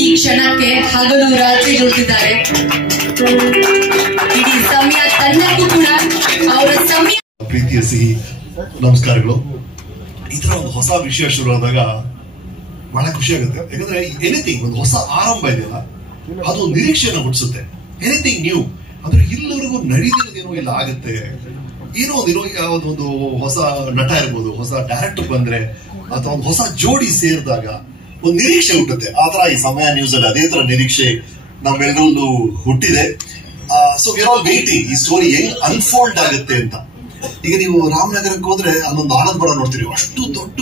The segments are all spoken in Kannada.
ಈ ಕ್ಷಣಕ್ಕೆ ಹಗಲು ರಾತ್ರಿ ದುಡಿದಿದ್ದಾರೆ. ಇಡೀ ಸಮಯ ತಂಡಕ್ಕೂ ಕೂಡ ಅವರ ಸಮಯ. ಪ್ರೀತಿಯ ಸಿಹಿ ನಮಸ್ಕಾರಗಳು. ಈ ತರ ಒಂದು ಹೊಸ ವಿಷಯ ಶುರು ಆದಾಗ ಬಹಳ ಖುಷಿ ಆಗುತ್ತೆ. ಯಾಕಂದ್ರೆ ಎನಿಥಿಂಗ್ ಒಂದು ಹೊಸ ಆರಂಭ ಇದೆಯಲ್ಲ, ಅದು ನಿರೀಕ್ಷೆನ ಹುಟ್ಟಿಸುತ್ತೆ. ಎನಿಥಿಂಗ್ ನ್ಯೂ ಅಂದ್ರೆ ಇಲ್ಲಿವರೆಗೂ ನಡೀದಿರೋದೇನೋ ಇಲ್ಲ ಆಗುತ್ತೆ, ಏನೋ ಒಂದೇನೋ ಯಾವ್ದೊಂದು ಹೊಸ ನಟ ಇರ್ಬೋದು, ಹೊಸ ಡೈರೆಕ್ಟರ್ ಬಂದ್ರೆ ಅಥವಾ ಒಂದು ಹೊಸ ಜೋಡಿ ಸೇರಿದಾಗ ಒಂದು ನಿರೀಕ್ಷೆ ಹುಟ್ಟುತ್ತೆ. ಆತರ ಈ ಸಮಯ ನ್ಯೂಸ್ ಅಲ್ಲಿ ಅದೇ ತರ ನಿರೀಕ್ಷೆ ನಮ್ಮೆಲ್ಲರಲ್ಲೂ ಹುಟ್ಟಿದೆ. So we are all waiting ಈ ಸ್ಟೋರಿ ಹೆಂಗ್ ಅನ್ಫೋಲ್ಡ್ ಆಗುತ್ತೆ ಅಂತ. ಈಗ ನೀವು ರಾಮನಗರಕ್ಕೆ ಹೋದ್ರೆ ಅಲ್ಲೊಂದು ಆಲದ ಮರ ನೋಡ್ತೀರಿ, ಅಷ್ಟು ದೊಡ್ಡ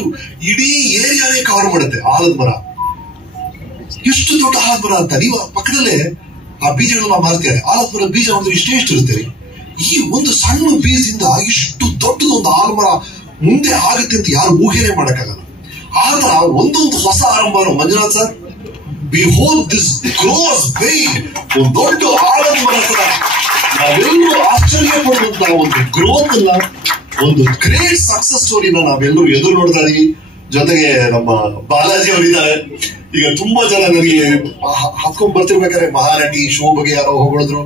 ಇಡೀ ಏರಿಯಾನೇ ಕವರ್ ಮಾಡುತ್ತೆ ಆಲದ ಮರ. ಎಷ್ಟು ದೊಡ್ಡ ಆಲದ ಮರ ಅಂತ. ನೀವು ಪಕ್ಕದಲ್ಲೇ ಆ ಬೀಜಗಳನ್ನ ಮಾರ್ತಾರೆ. ಆಲದ ಮರ ಬೀಜ ನೋಡಿದ್ರೆ ಇಷ್ಟೇ ಇರುತ್ತೆ. ಈ ಒಂದು ಸಣ್ಣ ಬೀಜದಿಂದ ಇಷ್ಟು ದೊಡ್ಡದೊಂದು ಆಲದ ಮರ ಮುಂದೆ ಆಗುತ್ತೆ ಅಂತ ಯಾರು ಊಹೆನೆ ಮಾಡಕ್ಕಾಗಲ್ಲ. ಆತರ ಒಂದೊಂದು ಹೊಸ ಆರಂಭ. Manjunath sir, behold this grows big, ಒಂದು ದೊಡ್ಡ ಆಲದ ಮರ ತರ ನಾವೆಲ್ಲರೂ ಆಶ್ಚರ್ಯ ಪಡುವಂತಹ ಒಂದು ಗ್ರೋತ್ ಅಲ್ಲ, ಒಂದು ಗ್ರೇಟ್ ಸಕ್ಸಸ್ ಸ್ಟೋರಿನ ನಾವೆಲ್ಲರೂ ಎದುರು ನೋಡ್ತಾ ಇದೀವಿ. ಜೊತೆಗೆ ನಮ್ಮ ಬಾಲಾಜಿ ಅವರಿದ್ದಾರೆ. ಈಗ ತುಂಬಾ ಜನ ನನಗೆ ಹತ್ಕೊಂಡ್ ಬರ್ತಿರ್ಬೇಕಾದ್ರೆ ಮಹಾನಟಿ ಶೋ ಬಗ್ಗೆ ಯಾರೋ ಹೊಗಳಿದ್ರು,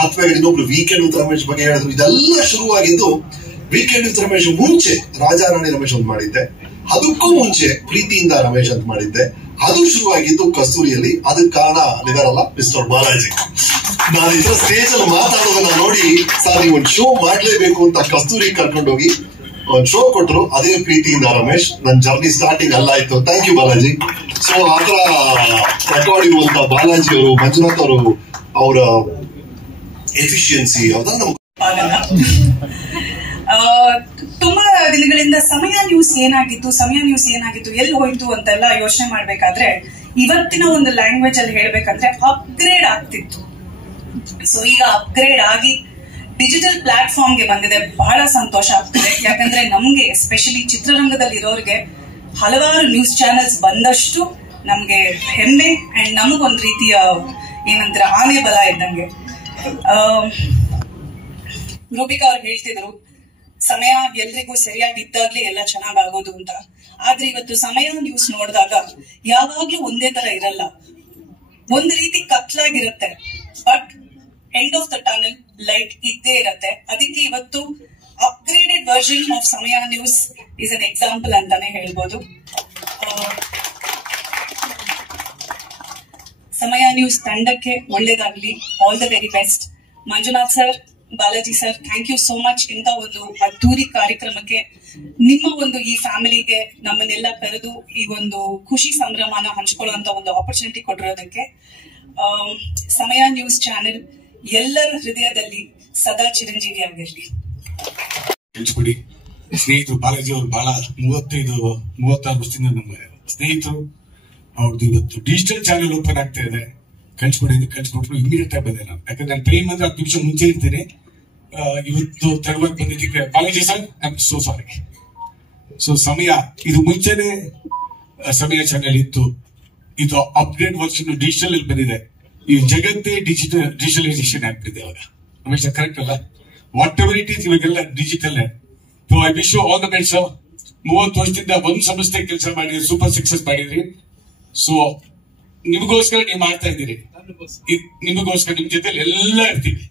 ಹತ್ಬೇಕಾದ್ರೆ ಇನ್ನೊಬ್ರು ವೀಕೆಂಡ್ ವಿತ್ ರಮೇಶ್ ಬಗ್ಗೆ ಹೇಳಿದ್ರು. ಇದೆಲ್ಲ ಶುರುವಾಗಿದ್ದು ವೀಕೆಂಡ್ ವಿತ್ ರಮೇಶ್ ಮುಂಚೆ ರಾಜಾರಾಣಿ ರಮೇಶ್ ಅಂತ ಮಾಡಿದ್ದೆ, ಅದಕ್ಕೂ ಮುಂಚೆ ಪ್ರೀತಿಯಿಂದ ರಮೇಶ್ ಅಂತ ಮಾಡಿದ್ದೆ. ಅದು ಶುರುವಾಗಿದ್ದು ಕಸ್ತೂರಿಯಲ್ಲಿ. ಅದಕ್ಕೆ ಕಾರಣ ಇದಾರಲ್ಲ ಮಿಸ್ಟರ್ ಬಾಲಾಜಿ. ನಾನು ಇದರ ಸ್ಟೇಜ್ ಅಲ್ಲಿ ಮಾತಾಡೋದನ್ನ ನೋಡಿ, ಸರ್ ನೀವು ಒಂದು ಶೋ ಮಾಡ್ಲೇಬೇಕು ಅಂತ ಕಸ್ತೂರಿ ಕರ್ಕೊಂಡೋಗಿ ಒಂದು ಶೋ ಕೊಟ್ಟರು. ಅದೇ ಪ್ರೀತಿಯಿಂದ ರಮೇಶ್. ನನ್ನ ಜರ್ನಿ ಸ್ಟಾರ್ಟಿಂಗ್ ಅಲ್ಲ ಆಯ್ತು. Thank you Balaji. ಸೊ ಆತರ ರೆಕಾರ್ಡ್ ಇರುವಂತ ಬಾಲಾಜಿ ಅವರು, ಮಂಜುನಾಥ್ ಅವರು, ಅವರ ಎಫಿಷಿಯನ್ಸಿ ಅದನ್ನ ನಮ್ಗೆ ತುಂಬಾ ದಿನಗಳಿಂದ ಸಮಯ ನ್ಯೂಸ್ ಏನಾಗಿತ್ತು ಎಲ್ಲಿ ಹೋಯ್ತು ಅಂತೆಲ್ಲ ಯೋಚನೆ ಮಾಡ್ಬೇಕಾದ್ರೆ ಇವತ್ತಿನ ಒಂದು ಲ್ಯಾಂಗ್ವೇಜ್ ಅಲ್ಲಿ ಹೇಳ್ಬೇಕಂದ್ರೆ ಅಪ್ಗ್ರೇಡ್ ಆಗ್ತಿತ್ತು. ಸೊ ಈಗ ಅಪ್ಗ್ರೇಡ್ ಆಗಿ ಡಿಜಿಟಲ್ ಪ್ಲಾಟ್ಫಾರ್ಮ್ ಗೆ ಬಂದಿದೆ. ಬಹಳ ಸಂತೋಷ ಆಗ್ತಿದೆ. ಯಾಕಂದ್ರೆ ನಮ್ಗೆ ಎಸ್ಪೆಷಲಿ ಚಿತ್ರರಂಗದಲ್ಲಿ ಇರೋರಿಗೆ ಹಲವಾರು ನ್ಯೂಸ್ ಚಾನೆಲ್ಸ್ ಬಂದಷ್ಟು ನಮ್ಗೆ ಹೆಮ್ಮೆ ಅಂಡ್ ನಮಗೊಂದು ರೀತಿಯ ಏನಂತಾರೆ ಆನೆ ಬಲ ಇದ್ದಂಗೆ. ರೂಪಿಕಾ ಅವ್ರು ಹೇಳ್ತಿದ್ರು ಸಮಯ ಎಲ್ರಿಗೂ ಸರಿಯಾಗಿದ್ದಾಗ್ಲೇ ಎಲ್ಲ ಚೆನ್ನಾಗಾಗೋದು ಅಂತ. ಆದ್ರೆ ಇವತ್ತು ಸಮಯ ನ್ಯೂಸ್ ನೋಡಿದಾಗ ಯಾವಾಗ್ಲೂ ಒಂದೇ ತರ ಇರಲ್ಲ, ಒಂದ್ ರೀತಿ ಕತ್ಲಾಗಿರುತ್ತೆ, but end of the tunnel light ಇದ್ದೇ ಇರತ್ತೆ. ಅದಕ್ಕೆ ಇವತ್ತು upgraded version of Samaya news is an example ಅಂತಾನೆ ಹೇಳ್ಬೋದು. ಸಮಯ ನ್ಯೂಸ್ ತಂಡಕ್ಕೆ ಒಳ್ಳೇದಾಗ್ಲಿ. All the very best. Manjunath sir, Balaji sir, thank you so much. ಇಂತ ಒಂದು ಅದ್ದೂರಿ ಕಾರ್ಯಕ್ರಮಕ್ಕೆ ನಿಮ್ಮ ಒಂದು ಈ ಫ್ಯಾಮಿಲಿಗೆ ನಮ್ಮನ್ನೆಲ್ಲ ಕರೆದು ಈ ಒಂದು ಖುಷಿ ಸಂಭ್ರಮನ ಹಂಚ್ಕೊಳ್ಳುವಂತ ಒಂದು ಆಪರ್ಚುನಿಟಿ ಕೊಟ್ಟಿರೋದಕ್ಕೆ. ಸಮಯ ನ್ಯೂಸ್ ಚಾನೆಲ್ ಎಲ್ಲರ ಹೃದಯದಲ್ಲಿ ಸದಾ ಚಿರಂಜೀವಿ ಆಗಿರ್ಲಿ. ಸ್ನೇಹಿತರು ಬಾಲಾಜಿ ಅವರು ಬಹಳ 35-36 ವರ್ಷದಿಂದ ನಮ್ಮ ಸ್ನೇಹಿತರು. ಅವ್ರದ್ದು ಇವತ್ತು ಡಿಜಿಟಲ್ ಚಾನೆಲ್ ಓಪನ್ ಆಗ್ತಾ ಇದೆ. ಕಳ್ಸಿಕೊಟ್ರು ಇಮಿಡಿಯೇಟ್ ಆಗಿ ಬಂದೆ ನಾನು. ಯಾಕಂದ್ರೆ ನಾನು ಟೈಮ್ ಅಂದ್ರೆ 10 ನಿಮಿಷ ಮುಂಚೆ ಇರ್ತೇನೆ. ಇವತ್ತು ತಡವಾಗಿ ಬಂದಿದ್ದಕ್ಕೆ Balaji sir I am so sorry. So ಸಮಯ ಇದು ಮುಂಚೆನೆ ಸಮಯ ಚಾನೆಲ್ ಇತ್ತು. ಇದು ಅಪ್ಗ್ರೇಡ್ ವರ್ಷನ್ ಡಿಜಿಟಲ್ ಅಲ್ಲಿ ಬಂದಿದೆ. ಈ ಜಗತ್ತೇ ಡಿಜಿಟಲೈಸೇಷನ್ ಆಗ್ಬಿಟ್ಟಿದೆ ಇವಾಗ. ರಮೇಶ್ ಕರೆಕ್ಟ್ ಅಲ್ಲ? ವಾಟ್ ಎವರ್ ಇಟ್ ಈಸ್ ಇವಾಗೆಲ್ಲ digital. So I wish you all the best sir. 30 ವರ್ಷದಿಂದ ಒಂದು ಸಂಸ್ಥೆ ಕೆಲಸ ಮಾಡಿದ್ರಿ, ಸೂಪರ್ ಸಕ್ಸಸ್ ಮಾಡಿದ್ರಿ. ಸೊ ನಿಮಗೋಸ್ಕರ ನೀವು ಮಾಡ್ತಾ ಇದ್ದೀರಿ, ನಿಮಗೋಸ್ಕರ ನಿಮ್ ಜೊತೆ ಎಲ್ಲ ಇರ್ತೀವಿ.